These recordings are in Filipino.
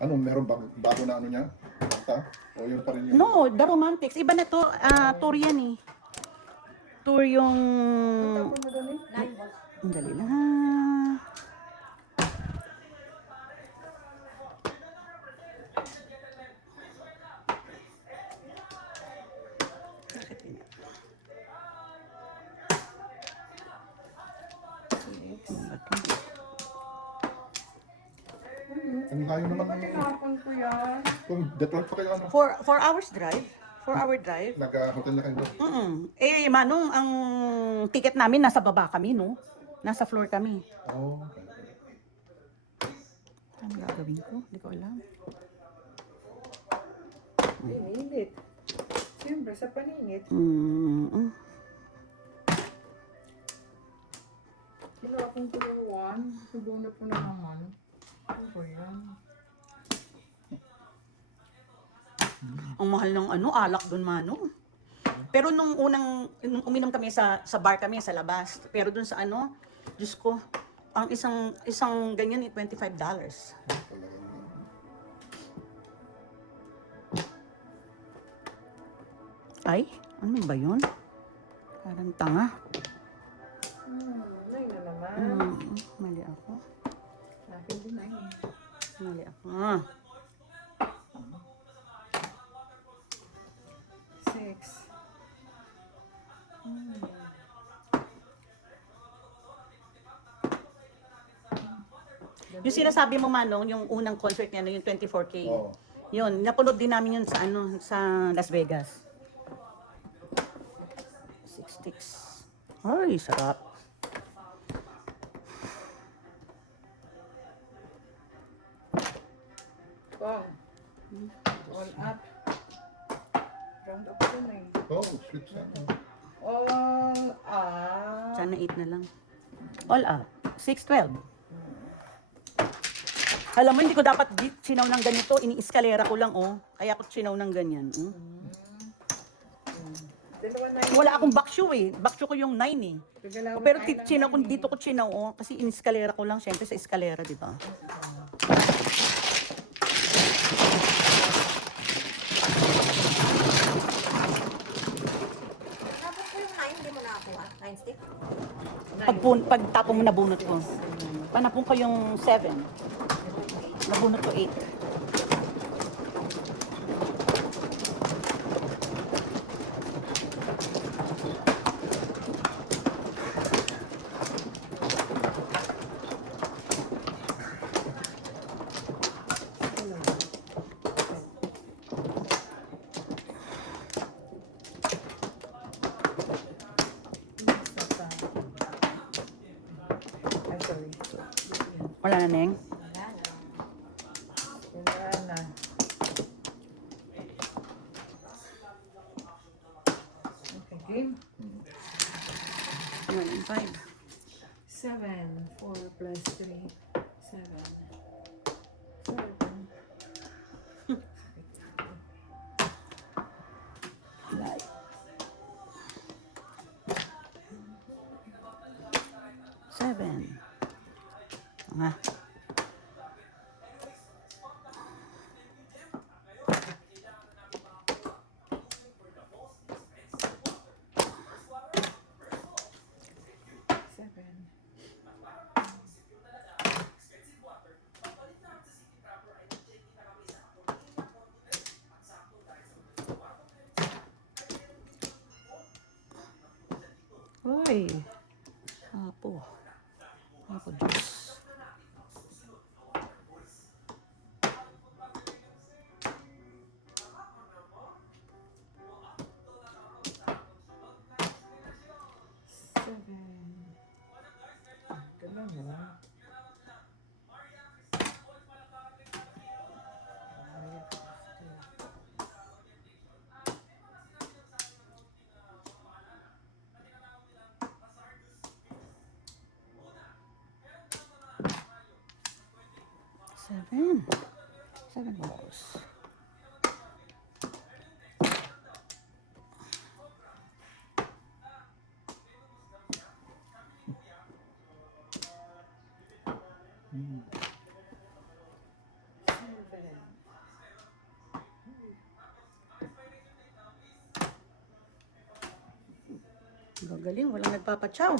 Ano, meron bago na ano niya? Basta? O yun pa rin yun? No, The Romantics. Iba na to. Tour yan eh. Tour yung... Ang dali lang ha. Ang layo naman. Tinapon ko yan. Kung deploy pa kayo ano? 4 hours drive. 4-hour drive. Nag-hotel na kayo doon? Eh, Manong, ang ticket namin nasa baba kami, no? Nasa floor kami. Oh, okay. Ano gagawin ko? Hindi ko alam. Paninit. Siyempre, sa paninit. Kilo akong tuluan. Subunod po na naman. Ano ba yan? Ang mahal ng ano, alak doon, Manong. Pero nung uminom kami sa bar kami, sa labas. Pero doon sa ano, Diyos ko, ang isang ganyan $25. Ay, ano ba yun? Parang tanga. Nay na naman. Mali ako. Akin din ay. Mali ako. 6. Yung sinasabi mo, Manong, yung unang concert niya, yung 24K. Oo. Yun, napanood din namin yun sa ano, sa Las Vegas. 6 sticks. Ay, sarap. Kong. All up. Round up yun eh. Oh, sweet sana. All up. Sana 8 na lang. All up. 612. Alam mo, hindi ko dapat sinaw ng ganito. Ini-eskalera ko lang, oh. Kaya ako sinaw ng ganyan. Dalawa na Wala akong backshoe eh. Backshoe ko yung 9 eh. Gagalaw Pero na tayo sinaw ko, ng dito ko sinaw, oh. Kasi in-eskalera ko lang, syempre sa eskalera, di ba? Tapos ko yung 9, hindi mo nakakuha. 9 stick? Pagtapong mo nabunot ko. Panapong ko yung 7. Nabunot ko 8. Ay, sorry. Wala na, Neng? Wala na. Okay, game. 1 and 5. 7. 4 plus 3. 7. 7. Seven. Ah. Uy. Apo. Apo Diyos. Ganun na. Seven. 7 balls. Gagaling, walang nagpapachaw.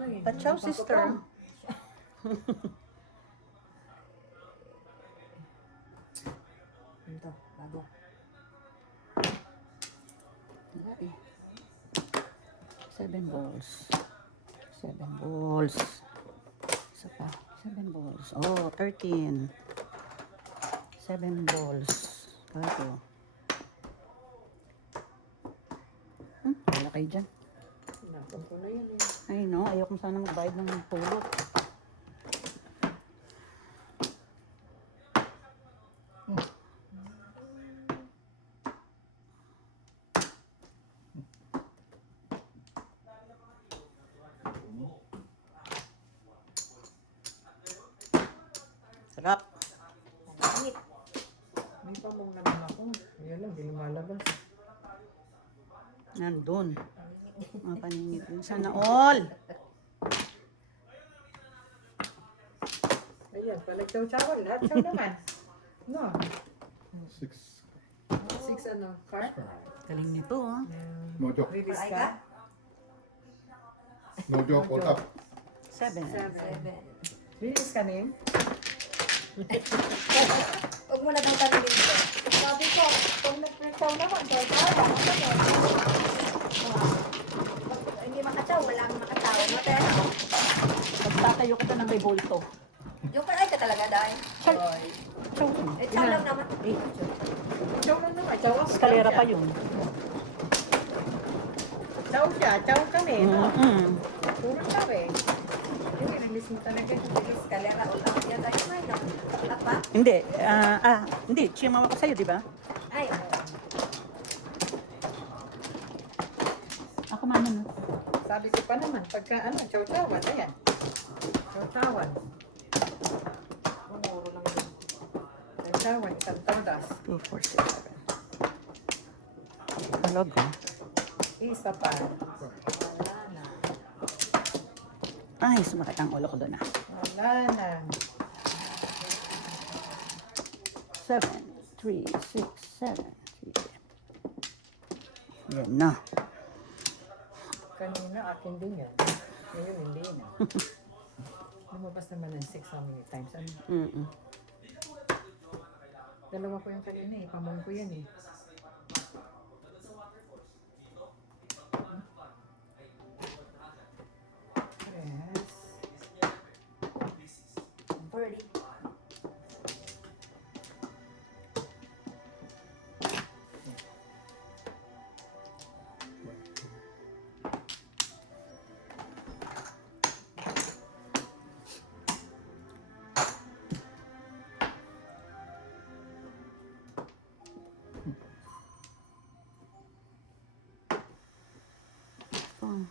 Ay, Pachaw, sister. Ito, bago. Seven balls. 7 balls. Isa pa. 7 balls. Oh, 13. 7 balls. Bago. Wala kayo dyan. Sinapon ko na yan eh. Ay no, ayoko sana magbayad ng pulot. Sarap. Pangit. May pamong naman ako. Yan lang, di lumalabas. Nandun. Mga paningit. Sana all. Ayan, palag-chow-chowan. Lahat chow naman. No. 6. 6 ano, card? Galing nito, ah. No joke. Release Ay ka? ka? No joke. All up. 7. 7. 7. Release ka, Nim? Huwag mo na daw tanong dito. Sabi ko, pag nag-chow naman, chow-chowan. Hindi makachaw, walang makachaw. Matera. Pagtatayo ka na ng revolto. Yung paray ka talaga, dahil. Chow. Chow. Eh, chow lang naman. Chow na naman. Chow ako. Eskalera pa yun. Chow siya. Chow kami, no? Puro chow eh. Yung release mo talaga. Bilis, kalera, ulang. Yan tayo may no. Ulang pa? Hindi. Hindi. Chimama ko sa'yo, di ba? Ay, Ako man ano. Sabi ko pa naman, pagka ano, chow-chowan, ayan. Chow-chowan. bumuro lang yun. Chow-chowan, isang todas. 2, 4, 6, 7. Talaga. Isa pa. Wala na. Ay, sumakit ang ulo ko doon ah. Wala na. 7, 3, 6, 7, 3. Yan na. Kanina, akin din yan. Ngayon, hindi na. Lumabas naman ng 6 how many times. Ano? Dalawa ko yung kanina eh. Pamong ko yan eh. Yes. Birdie. Oh.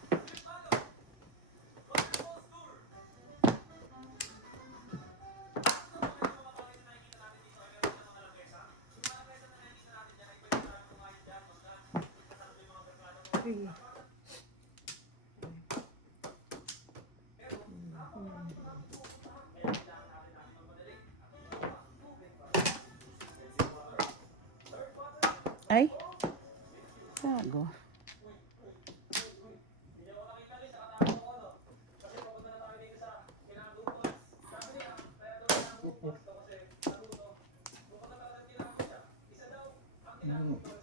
Three. Ay. Gago.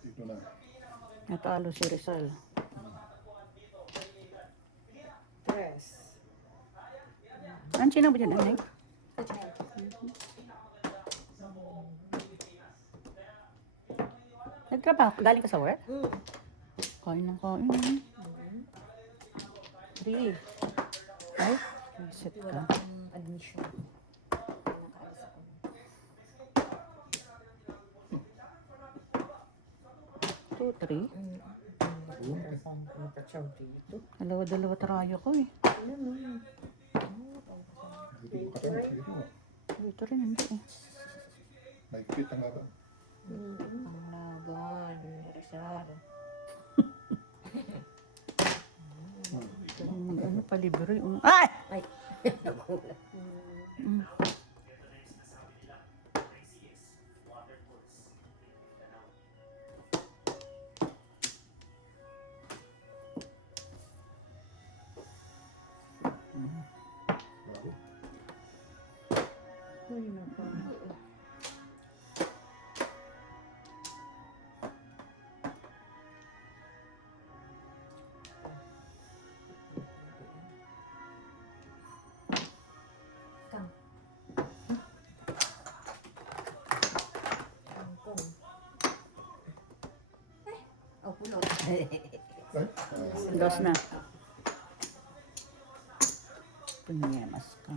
Dito na. Natalo si Rizal. Tres. Ang sino ba dyan, Anek? Nagtrabaho ka? Galing ka sa work? Kain ng kain. Really? Ay, reset ka. Admission. Two, three. Nakachaw dito. Dalawa-dalawa tarayo ko eh. Dito ka tayo. Sige mo. Dito rin, hindi eh. Naikit ang laban. Ang laban. Rizal. Ano pa libre? Ay! Ay, nagulat. Oh, puno. Ay, Dos na. Punyemas ka.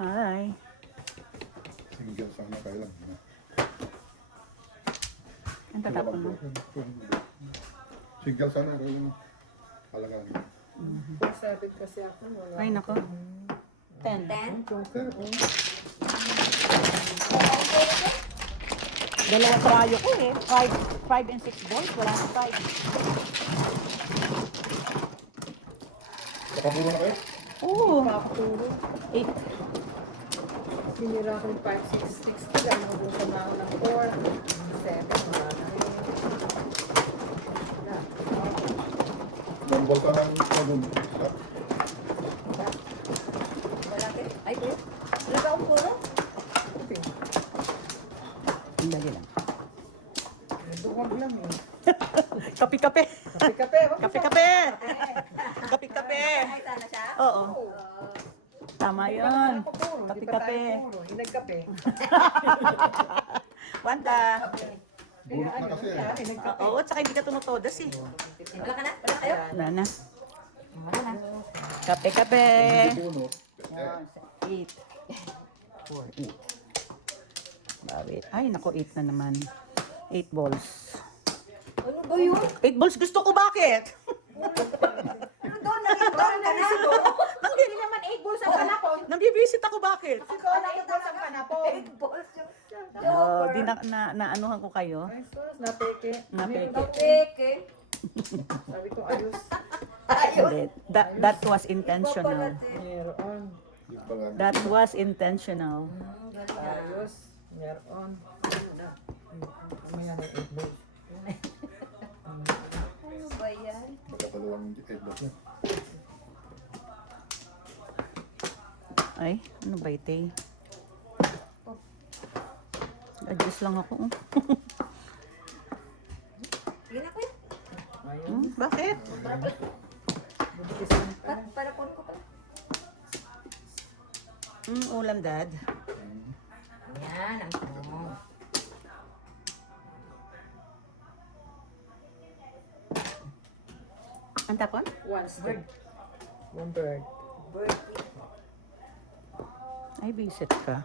Hi. single sana kailan. Ang tatapon mo. Single sana kailan. Halagaan. 4-7 kasi ako. Wala. Ay, nako. 10. 10. Joker, oh. Dalawa trayo ko eh. 5 and 6 balls. Wala na 5. Nakapuro na kayo? Oo. Pakaturo. 8. Sinira ko yung 5-6-6 lang. Nakubusan na ako ng 4. 7. Wala na rin. Wala. Yung bolta ng magun. Malaki. Ay, bro. Wala ba akong puno? Okay. Ang dali lang. Duwag lang eh. Kape-kape. Kape-kape. Wag mo Kape-kape. Kape-kape. Ay, sana siya. Oo. Tama yun. Kape-kape. Kape-kape. Nagkape. Wanda. Bulok na kasi eh. Oo, tsaka hindi ka tunutodas eh. Wala ka na? Wala kayo? Wala na. Wala na. Kape-kape. Puno. 8. 4, 8. Bakit? Ay, nako, 8 na naman. 8 balls. Ano ba yun? 8 balls gusto ko, bakit? Ano doon? Nag-ibang na na. Hindi naman 8 balls ang panapon. Nabibisit ako, bakit? Ikaw na 8 balls ang panapon. Big balls yung Oh, di na-anuhan ko kayo. Ay, sus, napeke. Napeke. Peke. Sabi ko, ayos. Hindi. That was intentional. Meron. Yung pala. That was intentional. Ayos. Meron. Mamaya na 8 balls. Ano ba yan? Pagkapalawang egg niya. Ay, ano ba ite? Adjust lang ako. Sige na, kuya. Ayun. Bakit? Budikisan pa. Para kunin ko pala. Ulam, Dad. Yan, ang puno. Ang tapon? One stick. One bird. Birdie. Ay, visit ka.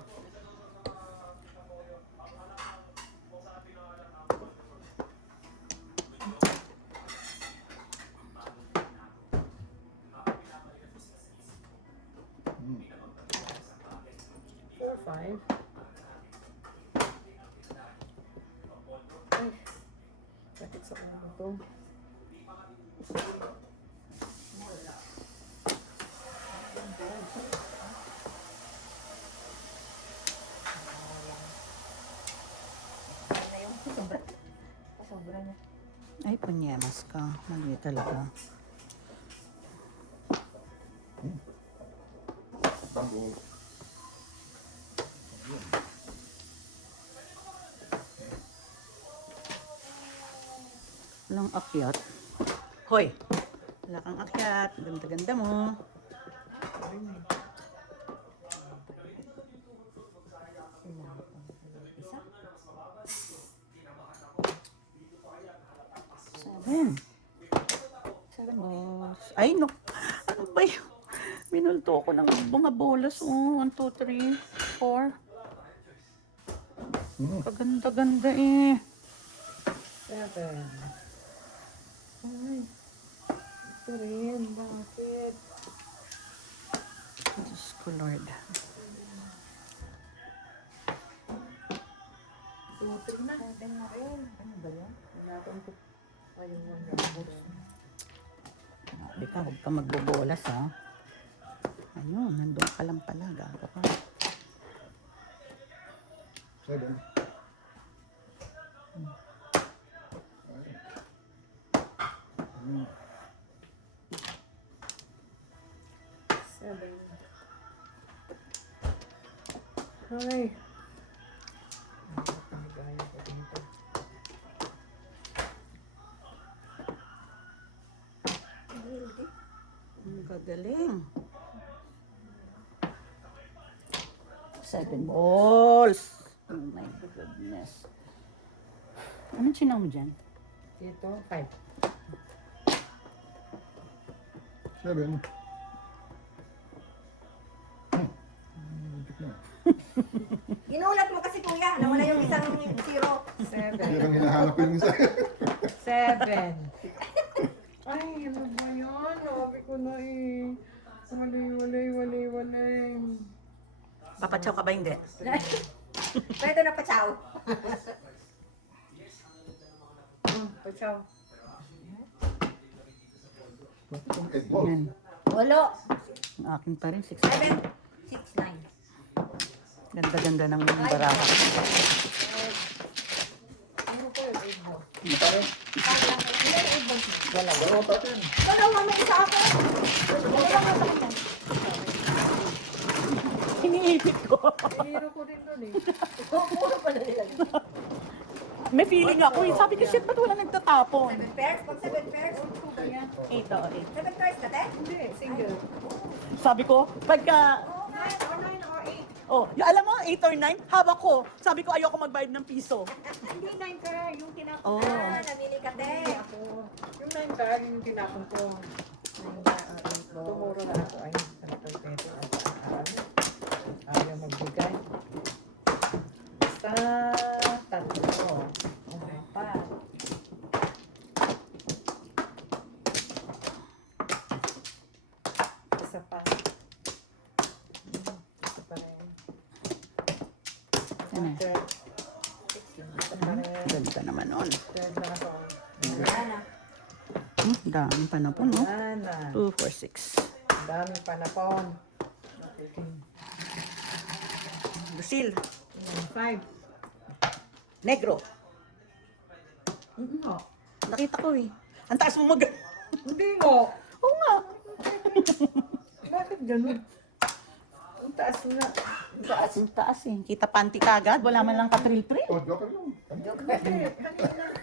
Four, five. Ay, sakit sa ulo to. Ano yung sobra? Sobra na. Ay, punyemas ka. Mali talaga. Bago. Walang akyat. Hoy! Wala kang akyat. Ganda-ganda mo. Isa? 7. 7 balls. Ay, no. Ano ba yun? Minulto ako ng mga bolas. Oh, 1, 2, 3, 4. Kaganda-ganda eh. Seven. Ay. Ito rin. Bakit? Diyos ko, Lord. Tutok na. Seven na rin. Ano ba yan? Wala akong tutok. Ayun lang yung Di ka, huwag ka magbobolas, ha? Ayun, nandun ka lang pala. Gago ka. 7. Seven. Ay. Gaya ko dito. Ang gagaling. 7 balls. Oh my goodness. Anong sinaw mo dyan? Dito, 5. 7. Muntik na. Inulat mo kasi kuya, nawala yung isang zero. 7. Yan ang hinahanap ko yung isa. 7. Ay, ano ba yun? Sabi ko na eh. Walay. Papatsaw ka ba hindi? Pwede na pa, chow. Pachaw. Itong 8 balls. Yan. Walo. Ang akin pa rin. 6. 7, 6, 9. Ganda-ganda ng baraha. Ano po yung 8 mo? Matalo. Dalawa pa rin. Dalawa may isa ako. Iniipit ko. Hero ko din doon eh. Puro pala nila. May feeling ako. Sabi ko, shit, ba't wala nagtatapon? 7 pairs? Pag 7 pairs, 8 o 8. 7 pairs ka, te? Hindi, single. Sabi ko, pagka, 9 or 8. oh, alam mo, 8 or 9, hawak ko. Sabi ko, ayoko magbayad ng piso. Hindi 9 ka, yung tinapon. Oh. Namili ka, te. Ako, yung 9 card, yung tinapon ko. Tumuro na ako. Ay, sanatol peso. Ayaw magbigay. Sa tatlo. Okay pa. Isa pa. Isa pa rin. Ano? Third. Isa pa rin. Ganda naman nun. Third na ako. Wala na. Dami pa na po, no? Wala na. 2, 4, 6. Daming panapon. Lucille. 5. Negro. Oo. Nakita ko eh. Ang taas mo mag... Hindi mo. Oo nga. Bakit ganun? Ang taas na. Ang taas eh. Kita panty kagad. Wala man lang katril-tril. Oh, joker lang. Joker,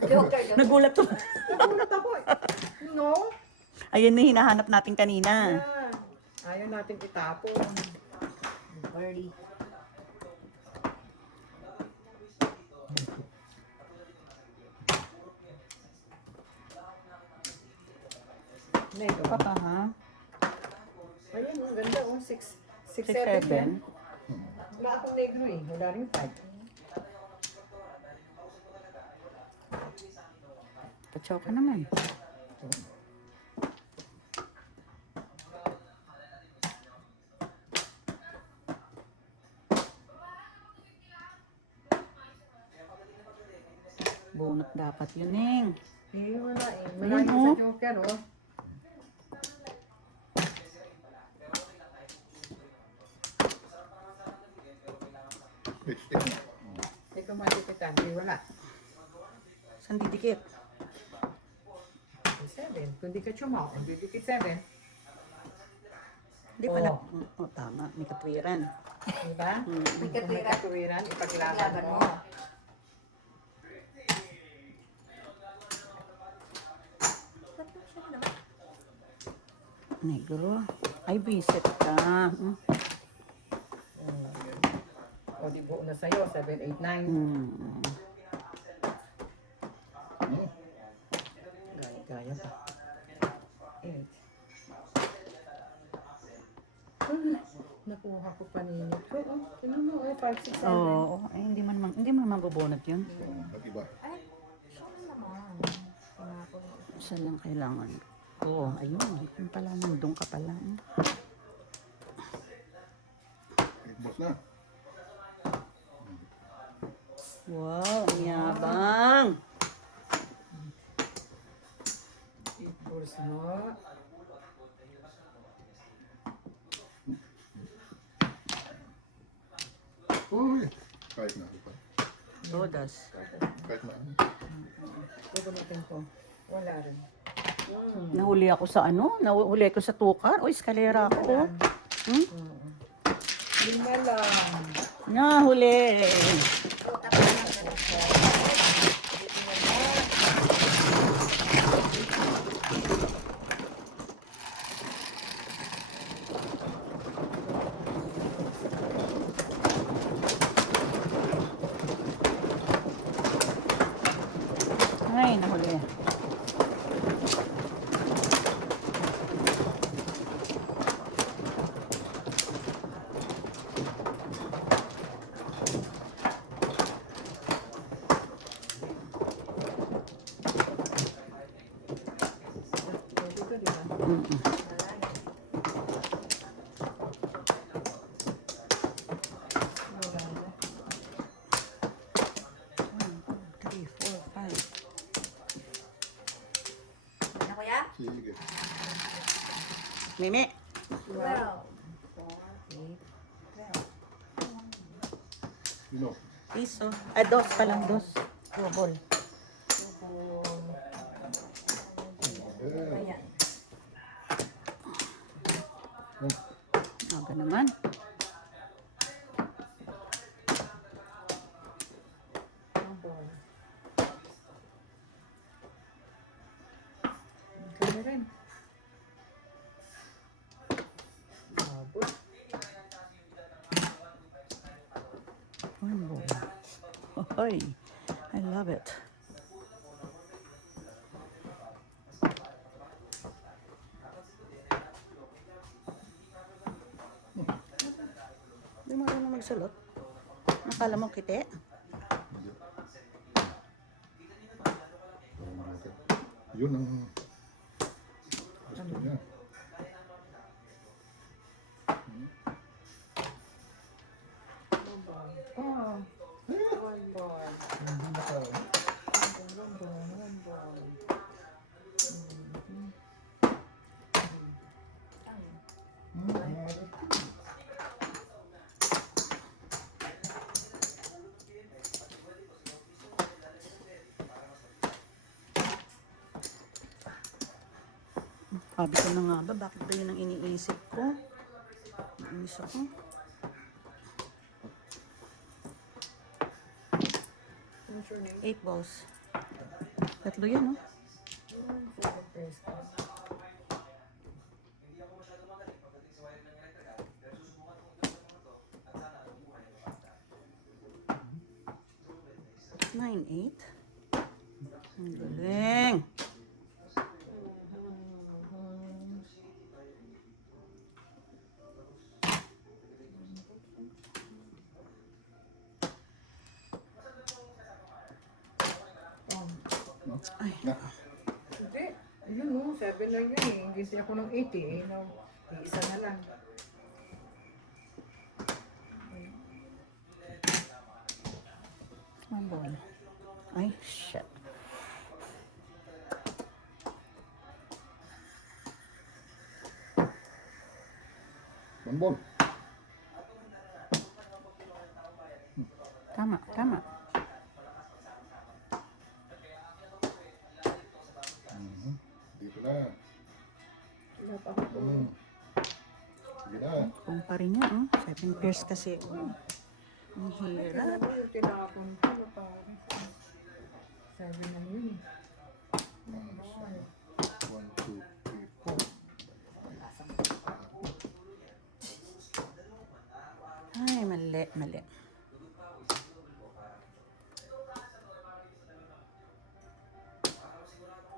joker. Nagulat to. Nagulat ako eh. No? Ayun na hinahanap natin kanina. Yan. Ayaw natin itapon. Birdie. Nego. Papa, ha? Ayun, ang ganda. 6, 6, 7 yan. 7. Wala akong negro eh. Wala rin 5. Patsaw ka naman. Bunot dapat yun, Ning. Eh, wala eh. Malayo Ayun, oh. sa joker oh. Lipstick na. Hindi ko matipitan. Eh, wala. Saan didikit? 7. Kung di ka chumaw, hindi dikit 7. Hindi pala. Oh, tama. May katwiran. Diba? Mm. Kung may katuwiran, ipaglaban Laban mo. mo. Negro. Ay, visit ka. Hmm. O, di buo na sa'yo. 7, 8, 9. Hmm. Gaya pa. 8. Nakuha ko paninit ko. Oh, tingnan mo. 5, 6, 7. Oo. Ay, hindi man mabubunot yun. Mag-iba. Ay, sure naman. Tinapon. Saan lang kailangan? Oo, ayun. Ayun pala. Nandun ka pala. 8 balls na. Wow, ang yabang. 8 balls mo. Uy! Kahit na. Todas. Kahit na. Gagamitin ko. Wala rin. Nahuli ako sa ano? Nahuli ako sa tukar? O, eskalera ako. Hmm? Lima lang. Nahuli. Ay, nahuli. Dito, di ba? Mm-mm. Wala na. 3, 4, 5. Ano kuya? Sige. Mimi. 12. Sino? Piso. Ah, dos pa lang, dos. Double. Eh, Ayan. Aga naman. Kami rin. Abot. One ball. Hoy. I love it. Hindi mo rin magsulot. Nakala mo kite? Yun ang gusto niya. Oh. One ball. One ball. Sabi ko na nga ba, bakit ba yun ang iniisip ko? Inis ako. What's your name? 8 balls. Tatlo yan, no? First. 9, 8. Ang galing. Ay, Na, Hindi. Yun no, 7 lang yun eh. Ginti ako ng 80 eh. No, isa na lang. one ball. Ay, shit. one ball. Tama, tama. Dito na. Wala pa ako. Sige na. Kung pa rin yun, oh. 7 pairs kasi. Ang hirap. Ano yung tinakon ko na parang 7 lang yun eh. 1, 2, 3, 4. Ay, mali, mali.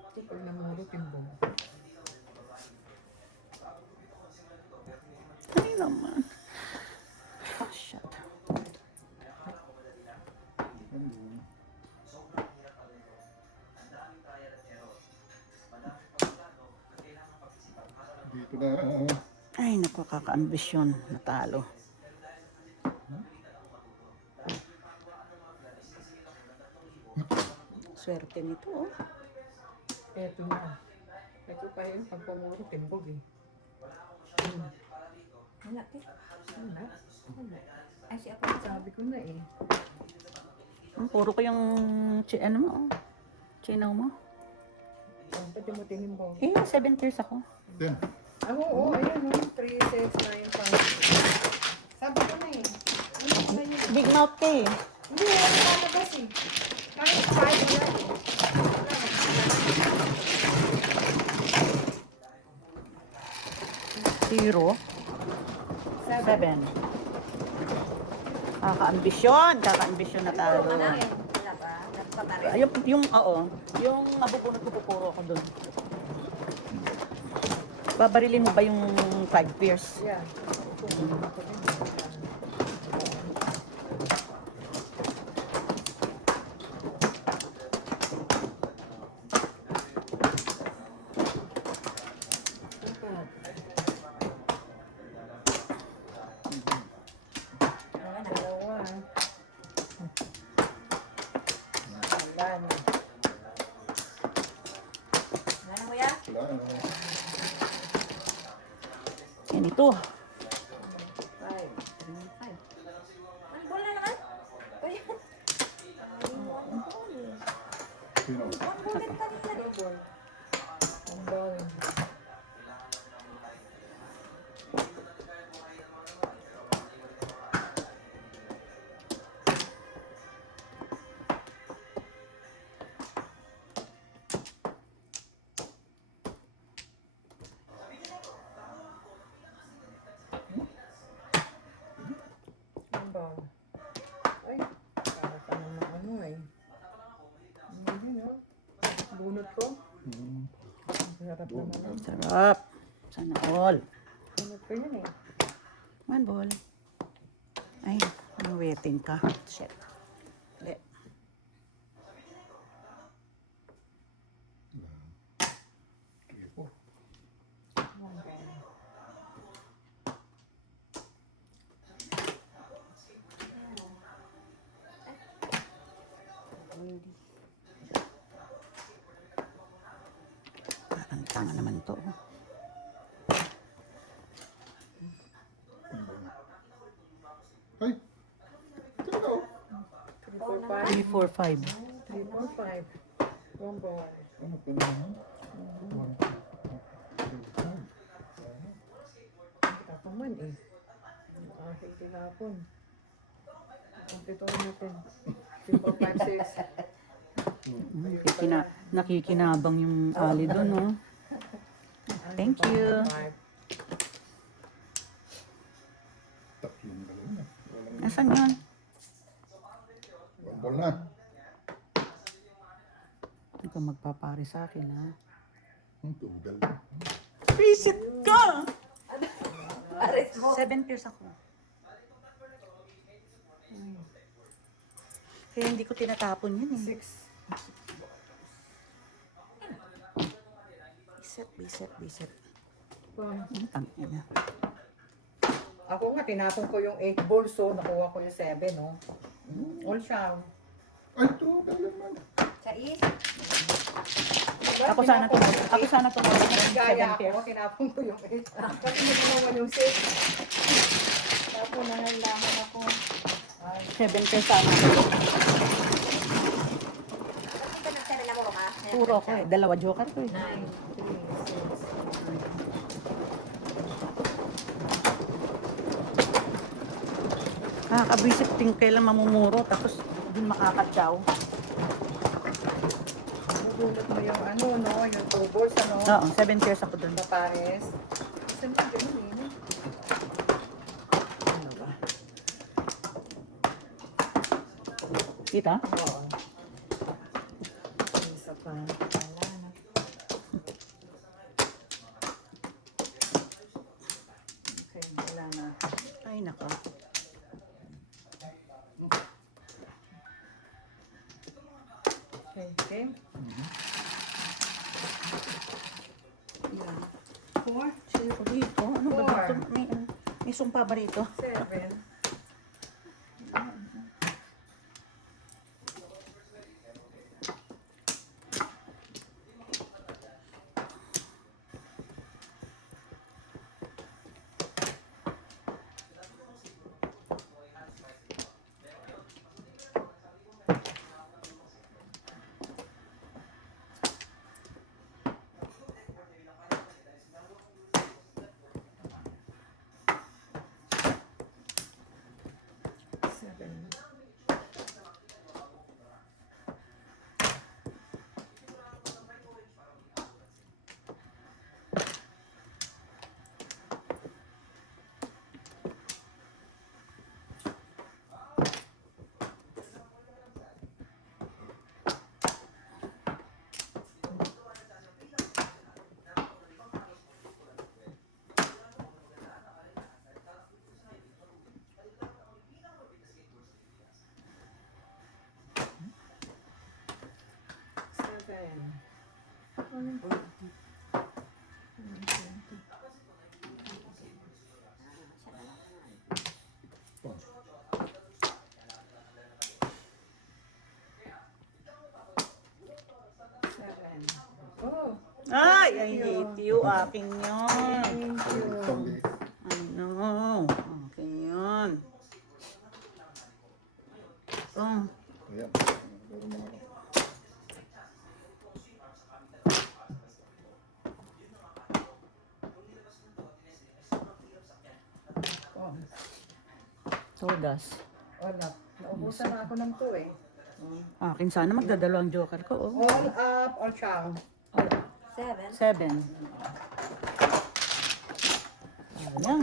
Ito pag namuro timbong. Ay naman. Oh, shit. Dito na. Ay, naku, kaka-ambisyon. Natalo. Swerte nito, oh. Eto na. Ito pa yun, pag pumuro timbog eh. Wala, te. Ano? Wala. Ay, si ako. Sabi ko na eh. Puro ko yung, ano mo, oh. Chinaw mo. Pwede mo tinimbang. Eh, 7 years ako. 10. Ah, oo, ayun, no? 3, 6, 9, 5. Sabi ko na eh. Ano na yun? Big mouth ka eh. Hindi, wala lalabas eh. Kahit 5 wala eh. Zero. 7. 7. Kaka-ambisyon. Kaka-ambisyon na talo. Ano na yun? Wala ba? Nagpapare. Yung mabubunot ko pupuro ako doon. Babarilin mo ba yung 5 years? Yeah. Dalawa. Wala na. Ano mo yan? Wala. Yan ito. 5. Ano bola na naman? Uy. Sino? Ang bola na kanina. Double. Ang bawin. Ang bawin. Ay, para ka naman ano eh. Hindi no? Bunot ko. Hmm. Ang hirap naman. Sarap. Sana all. Bunot ko yun eh. One ball. Ay, waiting ka. Shit. Hindi. Parang tanga naman to. Ay! Talaga oh. 3, 4, 5. 3, 4, 5. 3, 4, 5. One ball. Ano pa naman? Tapon man eh. Kahit tinapon. Kompleto natin. 3, 4, 5, 6. Nakikinabang yung ali doon, no? Thank you. Tatlong dalawa na. Walang Nasaan yun? one ball na. Hindi ka magpapare sa akin, ha? Tugal. Visit ka! Ares mo. 7 years ako. Kaya hindi ko tinatapon yun, eh. 6. Biset. Wow. Tangin na. Ako nga, tinapon ko yung 8 balls, so nakuha ko yung 7, no? All siya. Ay, tugal naman. Sa is. Diba? Ako sana Tinapon ko yung ako sana tumawag ng Gaya 7 years. ako, tinapon ko yung 8. Kasi hindi ko naman yung 6. Tapos nangailangan ako. Ay, 7 years sana. Bakit ka nagtara na mo ka? Puro ko, eh. Dalawa joker ko, eh. 9, 3, 6. Nakakabisit din kailan mamumuro, tapos dun makakatsaw. Nagulot mo yung ano, no? Yung 2 balls, ano? Oo, 7 years ako dun. Sa pares. Saan yung ganun eh? Ano ba? Kita? Oo. Isa pa. Wala na. Okay, wala na. Ay, nako. Okay, okay. Yan. 4, Sino dito? Ano ba Four. dito? May sumpa ba rito? 7. Seven. Oh, Ay, I hate you. Akin yun. thank you. Totally. Ano? Akin yun. Oh. Ayan. Meron mga ano. Oh, Sodas. wala. Naubusan na ako ng 2 eh. Akin sana magdadalawang joker ko. Oh. All up, all chow. 7. 7. Ayan.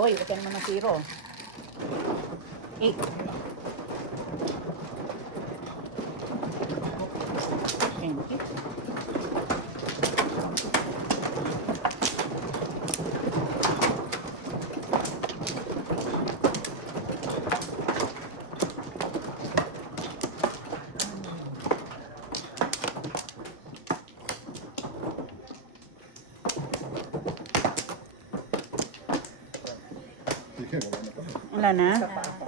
Hoy, huwag ka naman na 0. 8. Thank you. Sige, wala na pa. Wala na? Isa pa ako.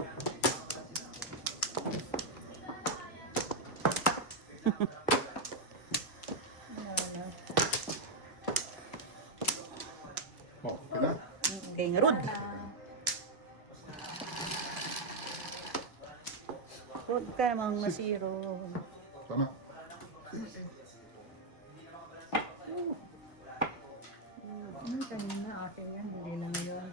Oh, okay na? Kay Rod. Rod ka namang masiro. Tama. Kanina akin yan, hindi na ngayon.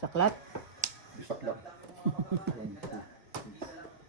Saklat. Isak lang. 1, 2, 3.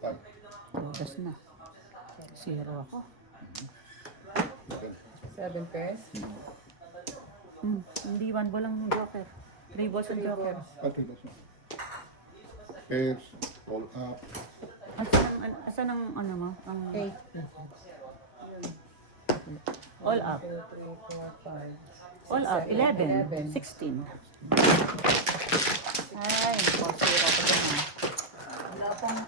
Tama. Oras na. 0 ako. Okay. 7 pairs. Hindi 1 ball ang joker. 3 balls ang joker. Okay, that's all. Pairs, all up. Asan ang ano mo? Ang 8. all up. 2, 3, 4, 5. All up. 11. 16. Ay, 4-0 ko dyan ha. Wala pang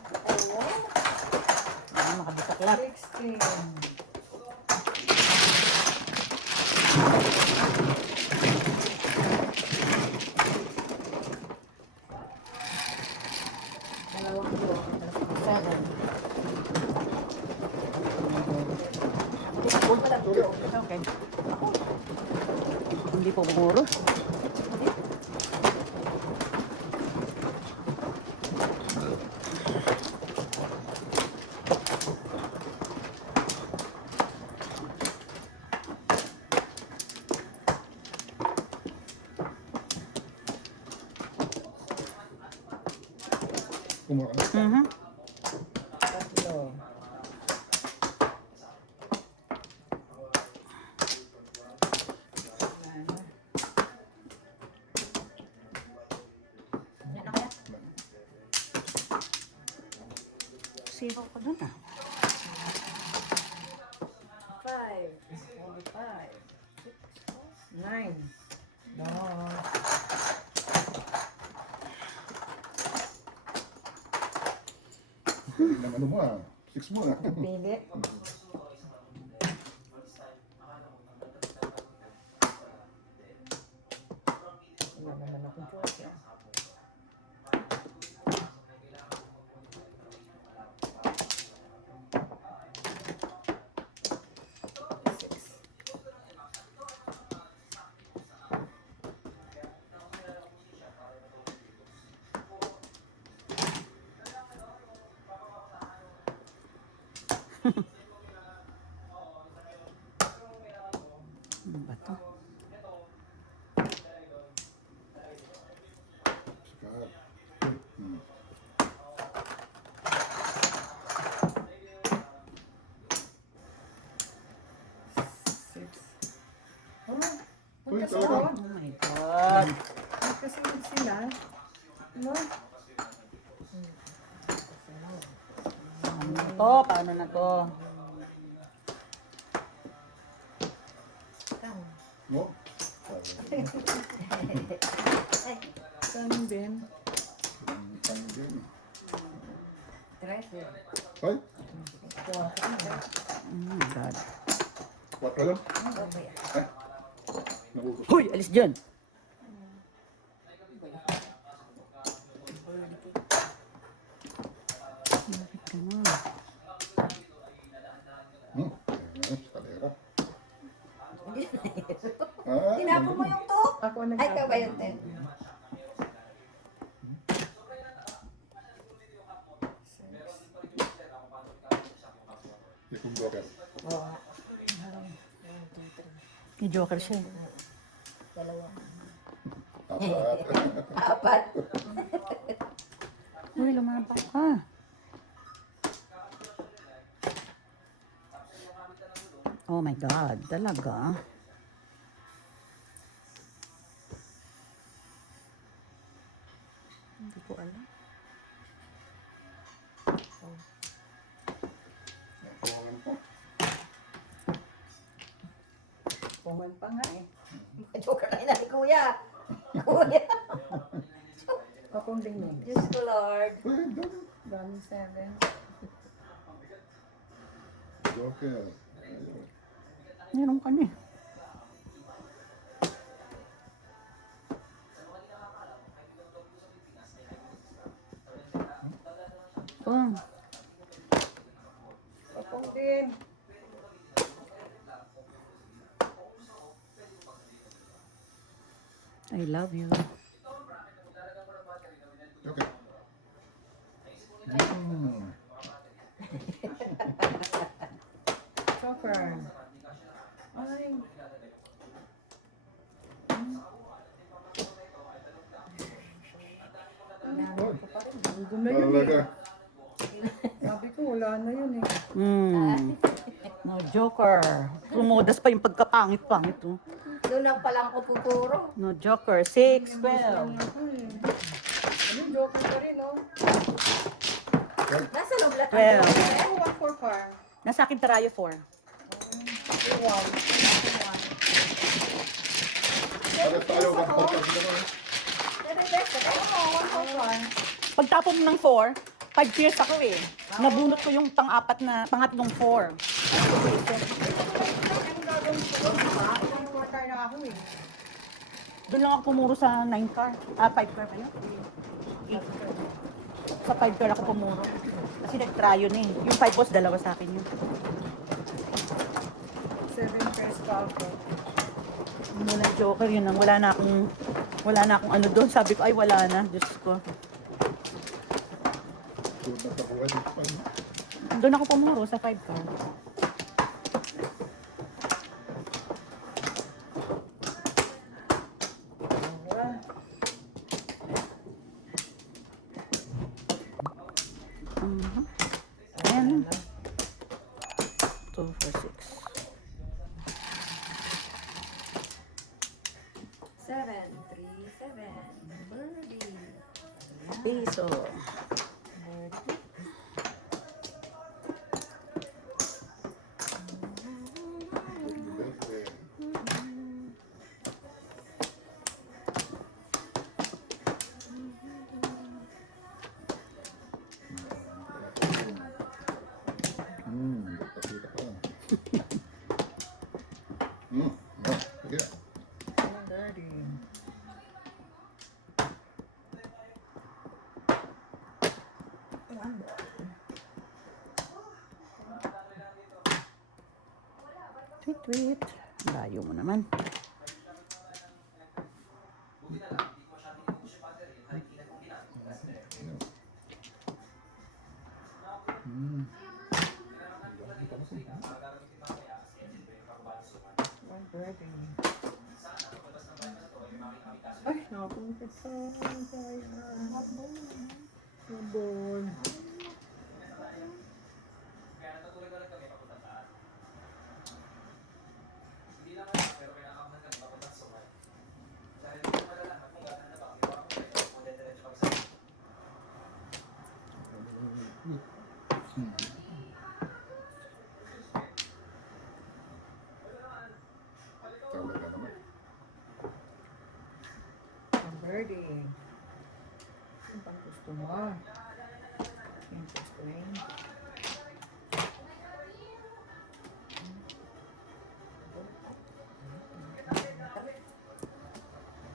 Hindi makabisaklat. 16. dalawang buwan. 7. Okay. Hindi po bumuro. Kumura. Tatlo. Yan na kaya? 0 ko dun ah. 5. 5. 6. 9. No. ng ano mo ah. 6 mo na. Pili. Wala naman akong joker. Six. Ano ba to? Sikat. Six. Oh, Uy, magkasunod. talaga? Oh my God. Magkasunod sila. No? Ano na to? Paano na to? No? Saan din? Tanggal. Treasure. Ay, Wow. Oh my God. what alam? Okay. Ay, nakuha. Hoy, alis dyan! Bakit ganun? Ayan, kalera. Tinapon mo yung to? Ako Ay, nagtapon. ikaw ba yun, Ten? Yung joker. Oo. May joker siya eh. Dalawa. Apat. Apat. Uy, lumaban ka. Oh my God, talaga? Hindi ko alam. Nakuha pa. Puman pa nga eh. Joker na ina ni Kuya. Kuya. Akong dinig. Diyos ko, Lord. Ay, dami. Dami seven. Joker. Ayun. Meron ka na eh. Oh, Akong din. I love you. Joker. Joker. Ay. Oh, Nandun na yun talaga. eh. Sabi ko wala na yun eh. No joker. Pumodas pa yung pagkapangit-pangit oh. Doon lang palang ako pupuro. No joker. 6, 12. Ako eh. Ano, joker pa rin oh. Nasa loob lahat Well. ang joker. Oh, one for car. Nasa akin tarayo 4. Wow. Bakit tayo magpapag gano'n? Nare-best ka. Oo, one for one. Pagtapon ng 4, 5 years ako eh. Nabunot ko yung pangatlong 4. Anong gagawin ko? One for car na ako eh. Doon lang ako pumuro sa 9 car. 5 car pa yun? 8. Sa 5 car ako pumuro. Kasi nag-tryo na eh. Yung 5 boss, dalawa sa akin yun. 7 first pa ako. Mula joker yun lang. Wala na akong ano doon. Sabi ko, ay wala na. Diyos ko. Doon nakakuha dito pa. no? Doon ako pumuro sa 5 car. Ayan. 2, 4, 6. 737. Birdie. Piso. Bete. Tweet. Layo mo naman. One birdie. Ay, nakapunta sa ball. Talaga naman. One birdie. Yung pang gusto mo. Yung gusto mo.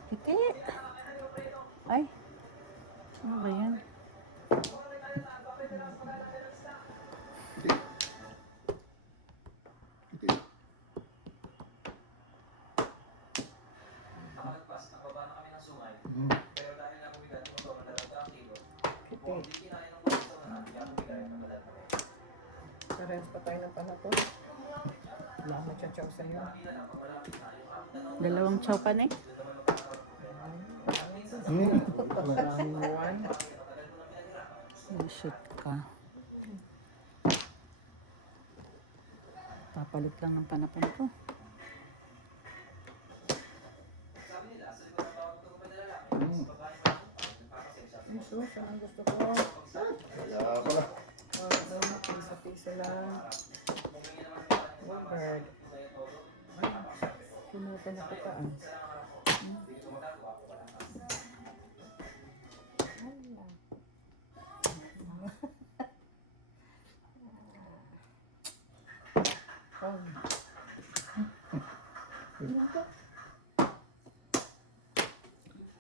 Titi. Ay. Ano ba yan? Kiti. Parehas pa tayo ng panapos. Wala akong chachaw sa'yo. Dalawang chow pa na eh. Maraming one. Oh, shit ka. Papalit lang ng panapon ko. Yung sus, ang gusto ko. Kaya pala. Pisa-pisa lang. One bird. Sumuta na kita ah.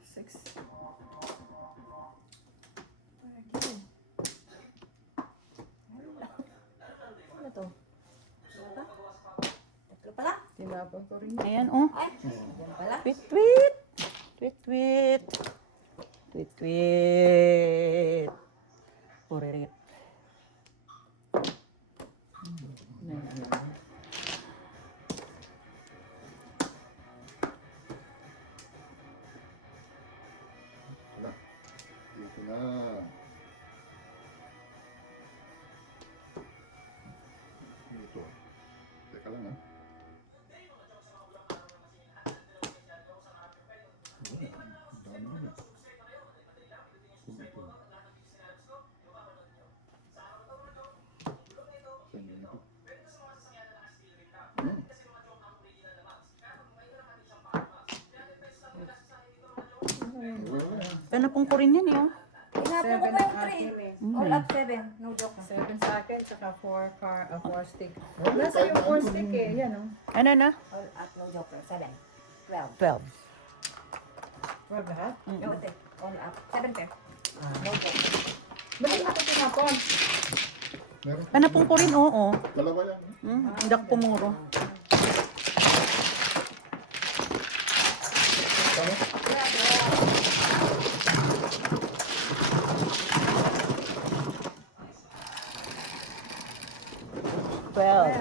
Six. Ano to? Tatlo pala. Tinapon ko rin. Ayan, oh. Ay, yan pala. Tweet, tweet. Tweet, tweet. Tweet, tweet. Puririt. Wala. Dito na. Dito. Teka lang ah. Ang dami na. Dito. Saan yun ito? Panapon ko rin yan eh, oh. Inapon ko pa yung 3. All up 7. No joke. 7 sa akin, tsaka 4 stick. Nasa yung 4 stick eh. Yan oh. Ano na? All up, no joke. 7. 12. 12. 12 lahat? No, ate. All up. 7 pair. No joke. Bakit ako tinapon? Meron. Panapon ko rin, oo. Dalawa yan. Hindi ako pumuro. Well, 4.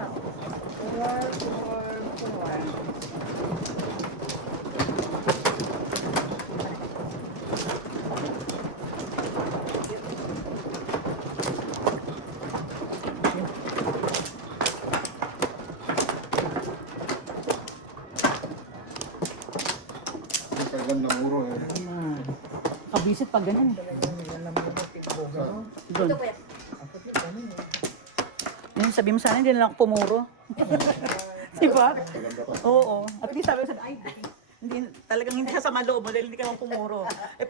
Yung kailan namuro eh. kabisit pag ganun. Talagang alam mo na tipo. No? Doon. Ito po yan. Ako din, ano eh. Yung sabi mo sana, hindi na lang ako pumuro. Diba? Maganda pa. Oo. At least sabi ko sa ay, hindi, talagang hindi ka sa maloob mo dahil hindi ka naman pumuro. Eh,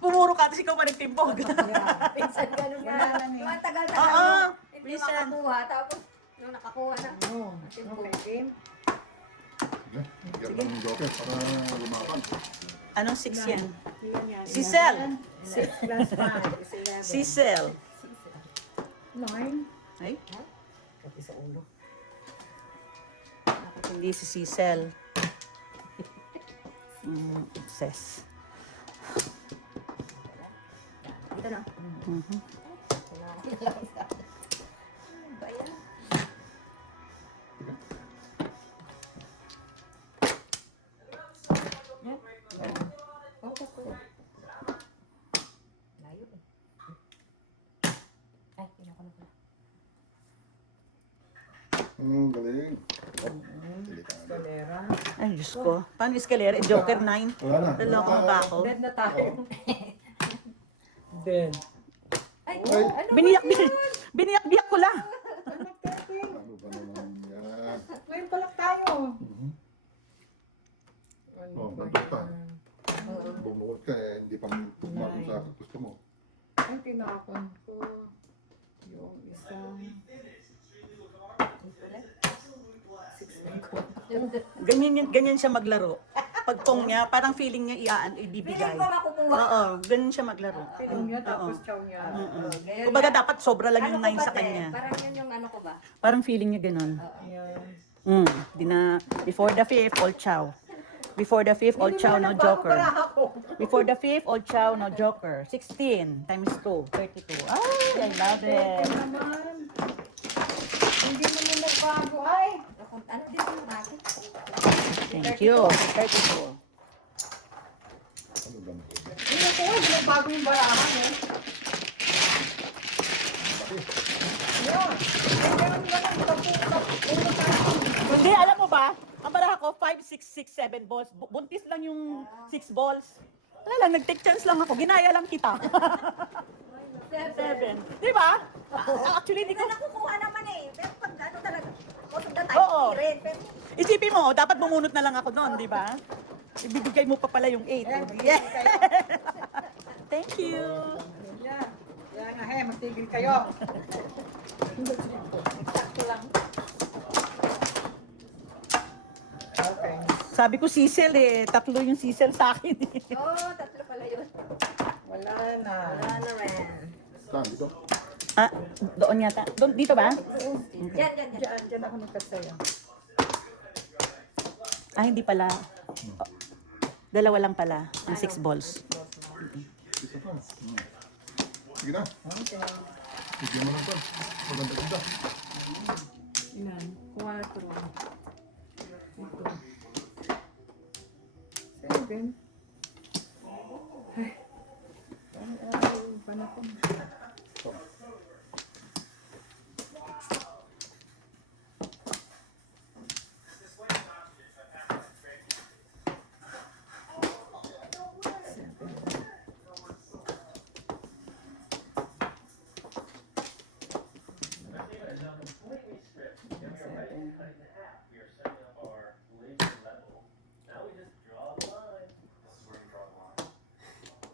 pumuro ka, tapos ikaw pa nagtimbog. Minsan ganun nga. Wala lang eh. Yung ang tagal-tagal Oo, mo, hindi minsan. makakuha. Tapos, nung nakakuha na. Oh, okay, game. Sige. Bigyan ng joker para lumaban. Anong 6 yan? Ilan yan? Si Cel. 6 plus 5 is 11. Si Cel. 9. Ay, Pati sa ulo. Hindi si Cecil. Ses. Dito na. Mhm. Ba yan? Yan. Okay po. Layo eh. Ay, pinaka na pala. Galing. Delikado. Galera. Ay, Diyos ko. Paano eskalera? Joker 9. Wala na. Naloko mo ba ako? Dead na tayo. Dead. Ay, Ay. ano Biniyak-biyak ko lang. Ano, Tete? Ano ba naman yan? Ngayon pala tayo. Mhm. Ano Oh, ba nandun pa. yan? Bumukod ka eh, hindi pa tugma kung sa gusto mo. Ay, tinakon ko. Yung isang... Ganyan siya maglaro. Pag pong niya, parang feeling niya ibibigay. Feeling ko makukuha. Oo, ganyan siya maglaro. Piling niya, tapos chow niya. Ngayon Kumbaga nga, dapat sobra lang yung ano ko 9 ba, sa te? kanya. Parang yun yung ano ko ba? Parang feeling niya ganun. Yan. Before the fifth, all chow. Before the fifth, all chow, no joker. Before the fifth, all chow, no joker. 16 times 2, 32. Ay, I love it. Naman. Hindi mo na nagbago ay. Ano din yung natin? Thank you. 32. Ano ba naman? Hindi ko, hindi nagbago yung barahan eh. Yan. Ay, ganun lang ang Hindi, alam mo ba? Ang baraha ko, 5, 6, 6, 7 balls. Buntis lang yung 6 balls. Wala lang, nag-take chance lang ako. Ginaya lang kita. 7. Di ba? Actually, hindi Hindi ko... ka nakukuha naman eh. Pero pag ano talaga, most of the time, Oo. hindi rin. Pero Isipin mo, dapat bumunot na lang ako noon, di ba? Ibibigay mo pa pala yung 8. Yeah. Thank you. Yan. Yan nga, he, magtigil kayo. sakto lang. Okay. Sabi ko Cecil eh, 3 yung Cecil sa akin eh. Oo, tatlo pala yun. Wala na. Wala na rin. Saan? Dito? Ah, doon yata. Doon, dito ba? Yan. Diyan ako nagkasaya. Ah, hindi pala. Oh, dalawa lang pala, yung 6 balls. Isa pa. Sige na. Okay. Bigyan mo lang pa. Maganda ganda. Ilan? 4. Ito. 7. Ay. Ay, panakon.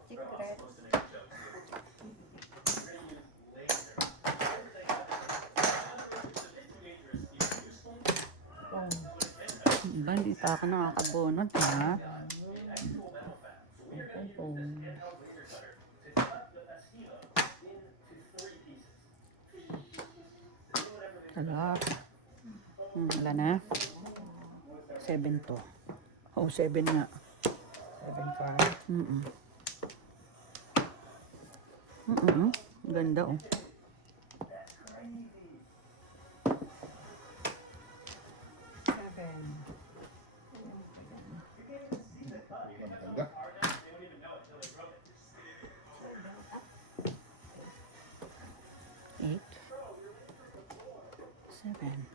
Secret. Ba, hindi pa ako nakakabunod, ha? Wala. Wala na. 7 to. Oh, 7 nga. 7-5. Ganda, oh. Maganda. Eight. 7.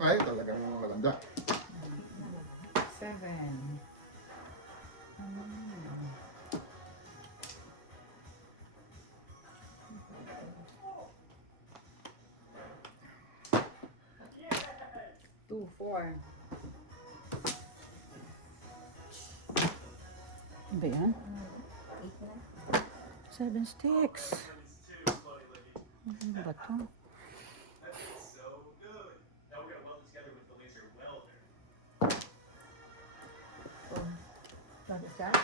Ay, talagang maganda. 7. 2, 4. Ano ba yan? 7 sticks. Ano ba to? What is that?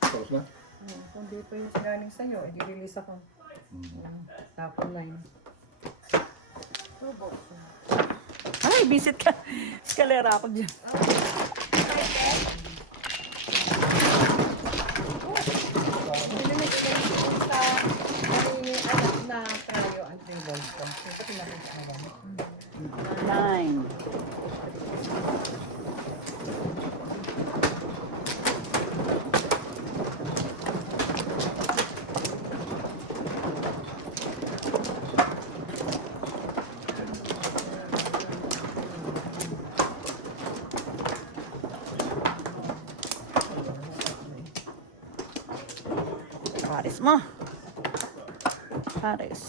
Tapos na? Kung di pa yung galing sa'yo, i-release ako. Tapon na yun. Ay, visit ka. Eskalera ako dyan. Nilinis ko yung sa anak na trayo ang 3 volts ko. Ito pinakita ko ba? 9. Pares mo. Pares.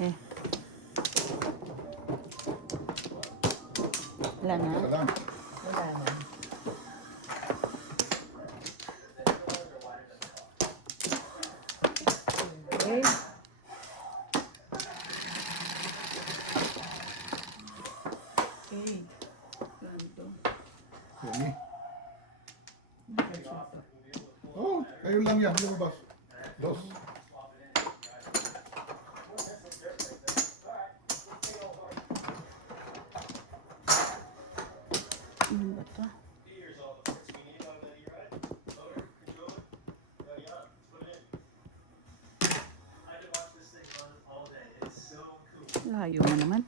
Eh. Wala na. Isa lang. Wala na. Okay. Okay. Ganito. Yumi. Oh, ayun lang yan. Lumabas. Dos. Ano ba to? Layo mo naman.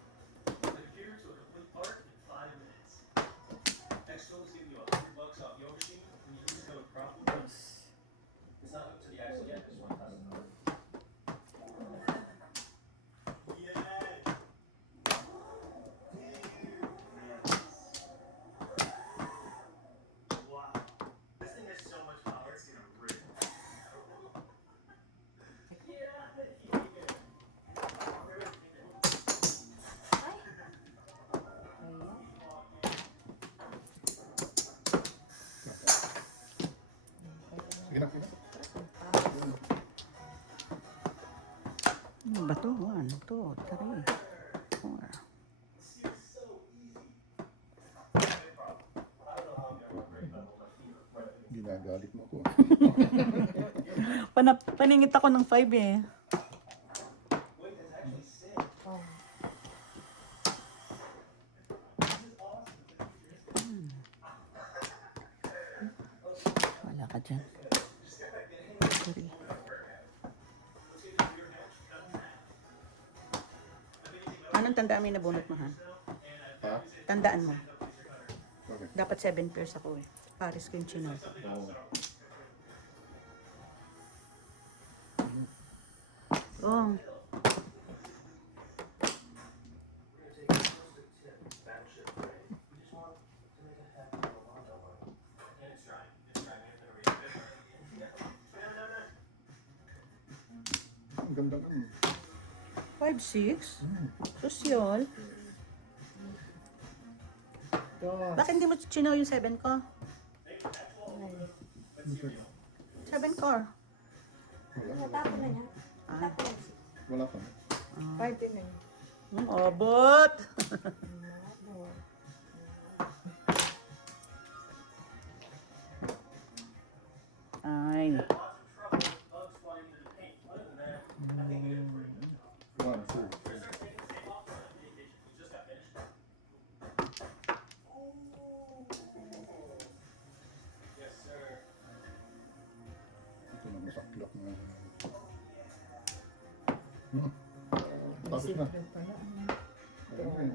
Sige na. Ano ba to? 1, 2, 3, 4. Ginagalit mo ko. Paningit ako ng 5 eh. Wala ka dyan. 3. Anong tandaan mo yung nabunot mo, ha? Ha? Tandaan mo. Okay. Dapat 7 pairs ako eh. Paris ko yung chinol. Oh. Ang ganda ano. 5, 6. Sosyal. Bakit hindi mo chinaw yung 7 ko? 7 core. Natapon na niya. Ah. Wala pa. 5 din eh. Abot! Ay. 1, 2. Ito na masaklap na. Tapos na. Secret pala. Ayun.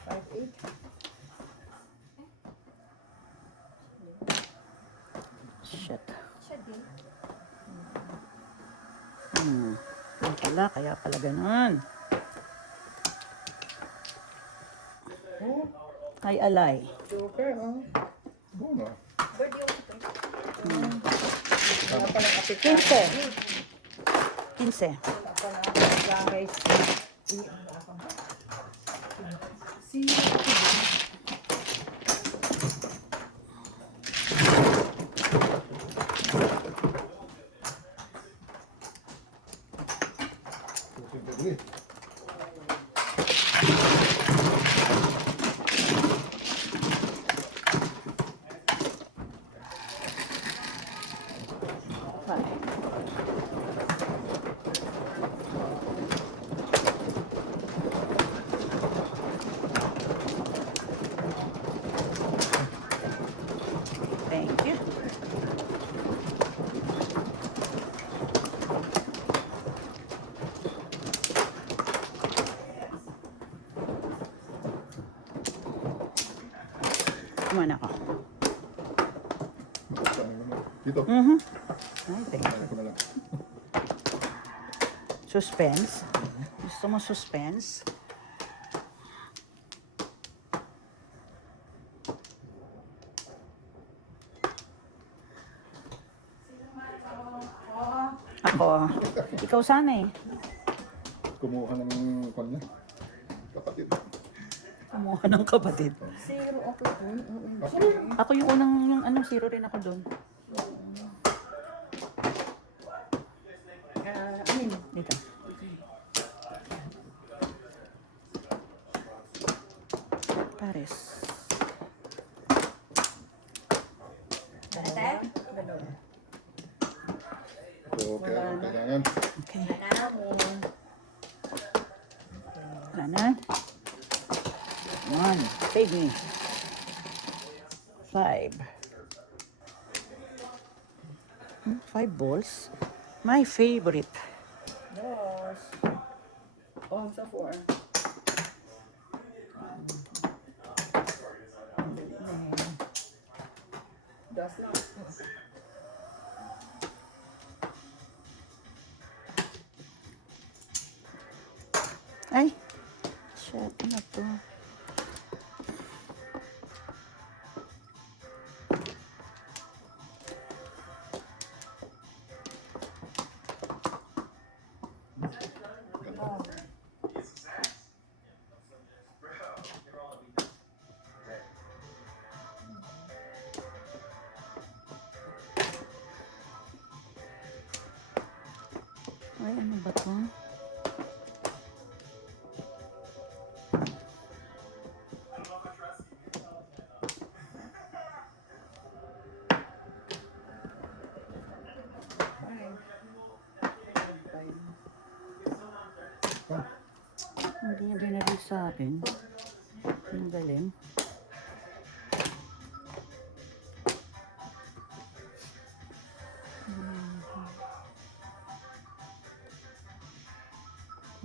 Five, 8. Shit. Siya din. Yung pala, kaya pala ganun. Oh, Ay, alay. joker, oh. Oo na. Bird yung ito. Wala pa ng apik. 15. 15. Wala pa ng guys. Si Sige, Kumana ako. Saan mo na? Dito. Ay, thank you. Ano ko na lang. Suspense. Gusto mo suspense? Ako. Ikaw sana eh. Kumuha ng kanya. Kapatid. Kumuha ng kapatid. Zero ako dun. Ako yung unang, yung ano, zero rin ako doon. Amin. Dito. Pares. Ate? So, kaya ang kailangan. Okay. Namin. Wala na. Come on. Save me. 5. 5 balls. My favorite. Dos. Oh, sa 4. Das lang. Ay. Shit. Ano to? Ay, ano ba to? Hindi niya binalik sa akin. Ang galing.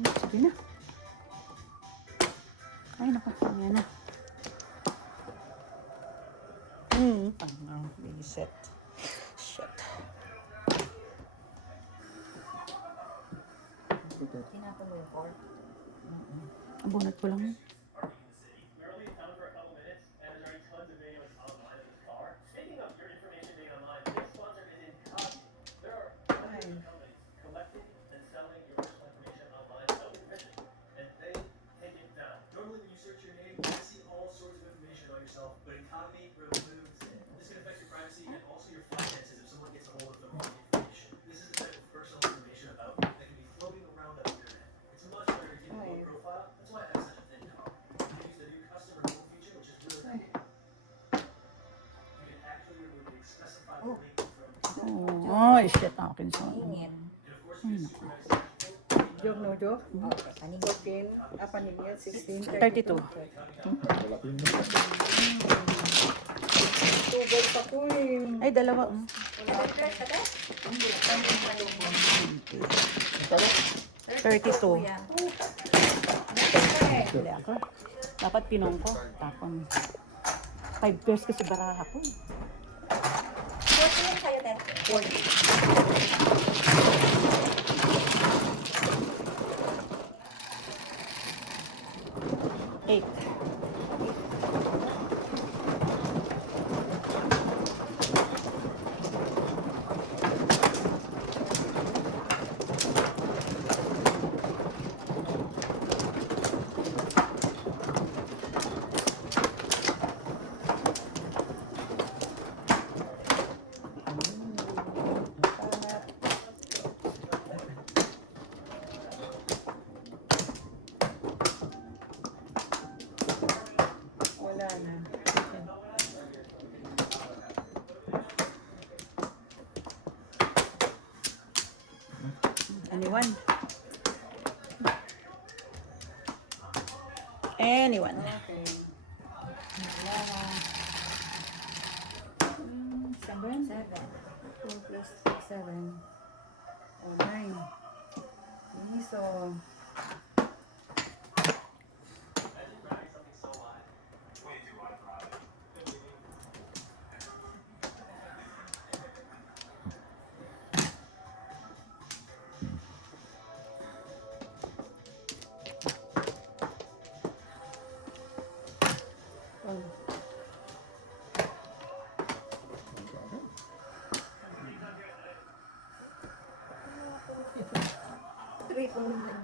Sige na. Ay, naku. Yan na. Pang reset. Shit. Tinatuloy ko. Abunot ko lang yun. Normally, when you search your name, you see all sorts of information about yourself, but Economy removes it. This can affect your privacy and also your finances if someone gets a hold of the wrong information. This is the type of personal information about you that can be floating around on the internet. It's much better to keep a low profile. That's why I have such a thin top. You use the new custom removal feature, which is really cool. You can actually remove the specified link from. Oh, shit. Akin sa Ingin. Joke no joke. Panig. 14. Paningil. 16. 32. Malaki yun. 2 balls pa ko eh. Ay, dalawa. Ate, first, ate? Ang bulan ng malubong. Kala? 32. Kuya. Hindi ako. Dapat pinong ko. Tapon. 5 pairs kasi baraha ko. 14 sa'yo, Ted. 8. Wala na. Anyone? Anyone? Okay. Wala. 7. 4 plus 7. O, 9. So, Three po naman.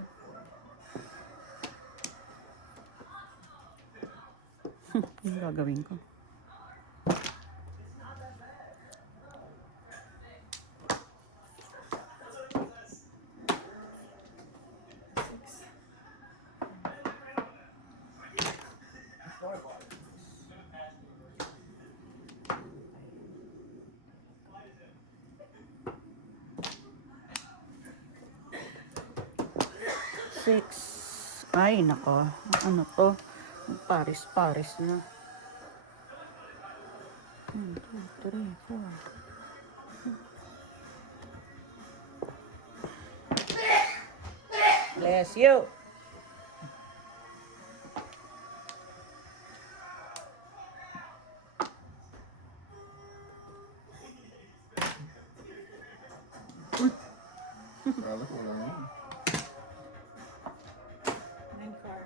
Ano gagawin ko? Six. Ay, nako. Ano to? Paris-paris na. 1, 2, 3, 4. Bless you. Kala ko wala yun. 9-4.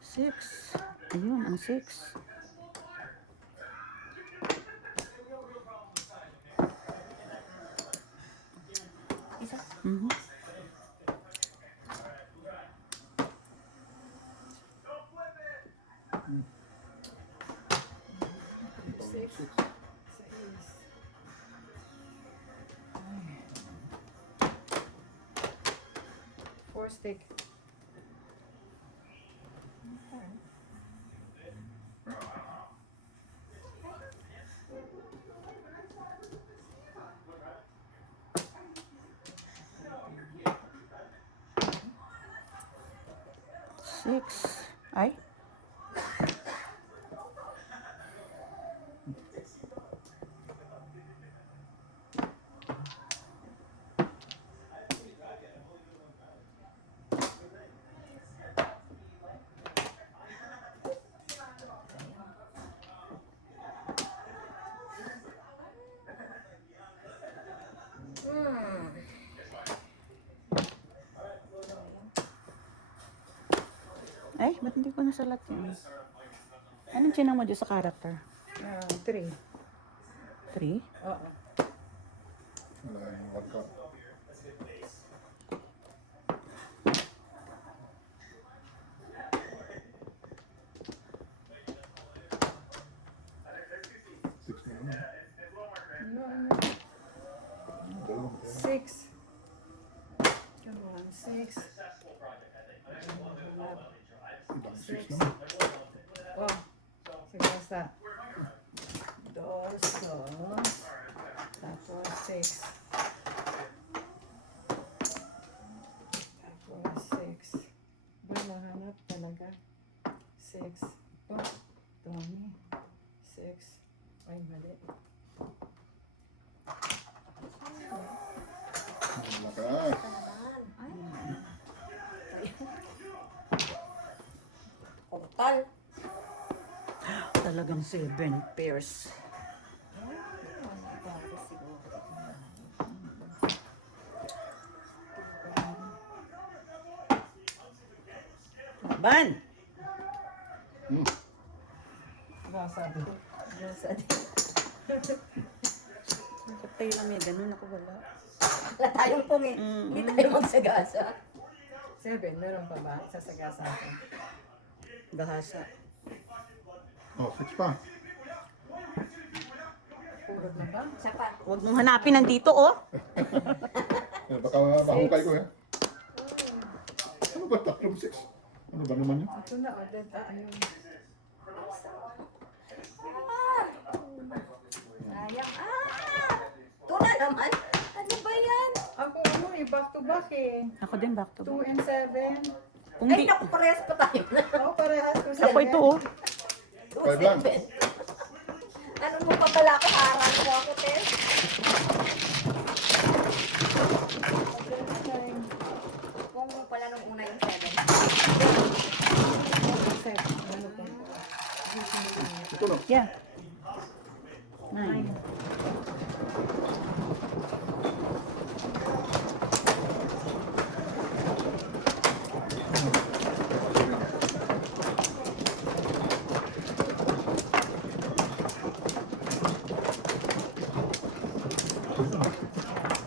Six. Ayun, ang six. Isa. Mhm. Six. 4 stick. Six. Ay. Ay, ba't hindi ko nasalat yun? Anong chinang mo dyan sa character? 3. 3? Oo. Wala yung vodka. Six na naman. Dalawang pera. 6. Come on, 6. Ibang six naman. Oh, sigasa. 2, 2. Tapos 6. Tapos 6. Ba, nahanap talaga. 6. Oh, dami. 6. Ay, mali. Malakas. Total. Talagang 7 pairs. Laban! Gasa din. Gasa din. Kapatay lang may ganun ako wala. Wala tayong pungi. Hindi tayo magsagasa. 7, meron pa ba? Sasagasa ako. Gahasa. Oh, six pa. Pulot na ba? Isa pa. Huwag mong hanapin nandito, oh. Eh, baka mahukay ko eh. Ano ba? Tatlong six? Ano ba naman yun? Ito na, ordered. Ayun. Sayang. Ito na naman. Ano ba yan? Ako ano eh, back to back eh. Ako din back to 2 back. and 7. Kung Ay, di, naku, parehas pa tayo na. Oo, parehas ko ako ito, oh. 5 lang. 2-7. Ano mo pa pala ako? Harang mo ako, Tess. Kung mo pala nung una yung 7. 7. Ano pa? Ito no? Yeah. 9.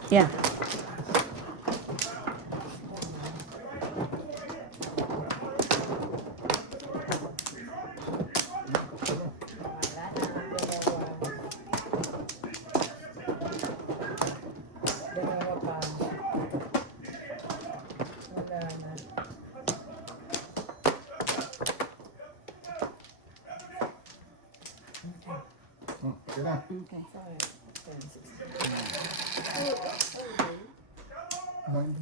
Yeah. Wala na. Dalawa pa. Wala na. Okay na. Okay. 10, 16. Nine.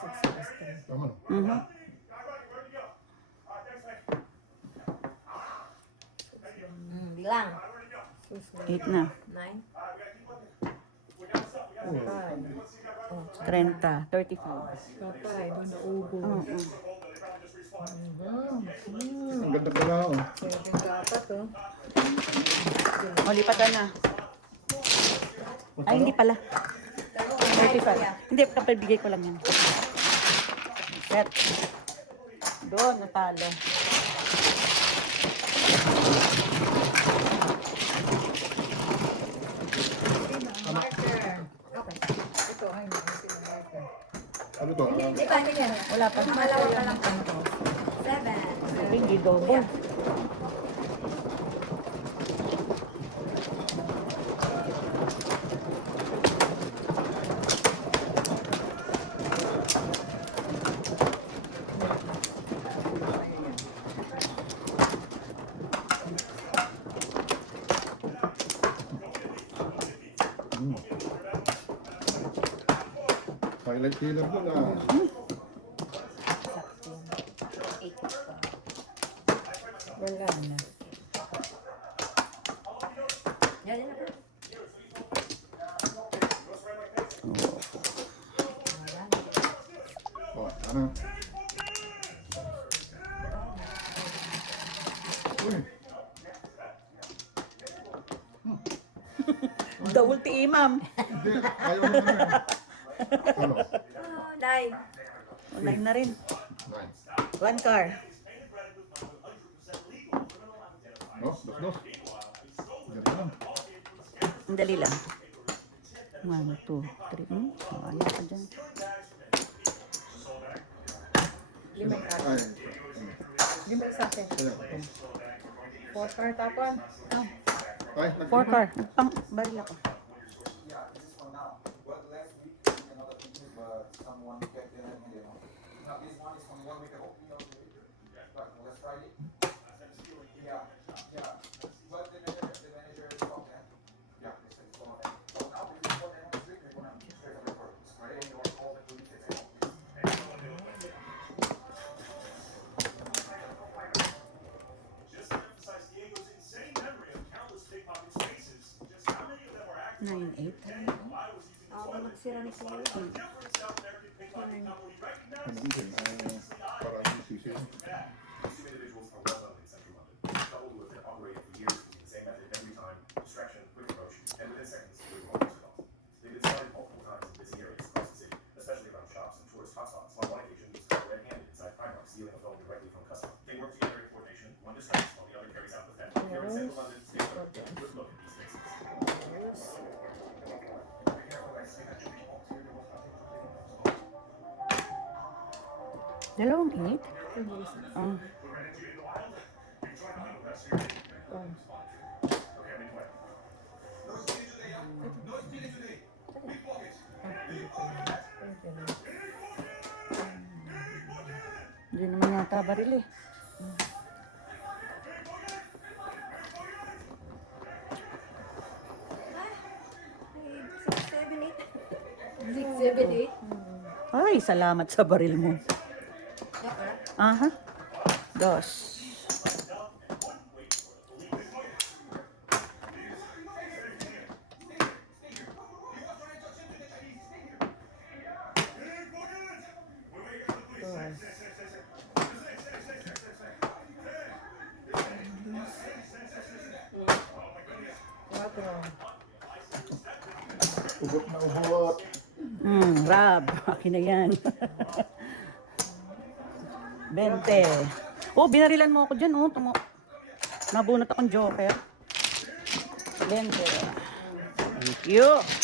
6, Tama no? Mhm. Bilang. 8 na. 9. 30. 35. Patay, doon naubo. Oo. Ang ganda pala oh. 7 dapat oh. O, lipatan na. Ay, hindi pala. 35. Hindi, kapabigay ko lang yan. Set. Doon, natalo. Marker. Okay. Ito, ay, marker. Ano to? Di ba, hindi yan. Wala pa. Malawa pa lang pa. 7. Hindi, double. Highlight healer mo na. Wala na. Yan, yan ako. Oh, ano? Uy, Double ti imam. hindi. Ayaw mo na eh. Ano? Oh, 9. Online na rin. Nine. 1 car. No? Dos. Ganda lang. Ang dali lang. 1, 2, 3. Ayaw ka dyan. Lima yung akin. Ay. Lima yung sa akin. Ayan. 4 card tapon. Ay, 4 car. Pang baril ako. Just to emphasize Diego's insane memory of countless pickpocket spaces, just how many of them were active 9, 8. while I was using Ako magsira ni Kuya. different South American pickpocket company recognized Ano din? Para sisi. These individuals are well known in central London. Coupled with their operating for years using the same method every time, distraction, quick approach, and within seconds, doing all these results. They've been spotted multiple times in busy areas across the city, especially around shops and tourist hotspots. On one occasion, he was caught red-handed inside Primark, stealing a phone directly from customers. They work together in coordination. One distracts while the other carries out the theft. Here in central London, stay alert. Take a good look at these spaces. Dalawang 8? Oh. Hindi naman yata baril eh. Six, seven, eight. Ay, salamat sa baril mo. Aha. 2. Ubot na ubot. Rab. Akin na yan. 20. Oh, binarilan mo ako dyan, oh. Nabunot akong joker. 20. Thank you.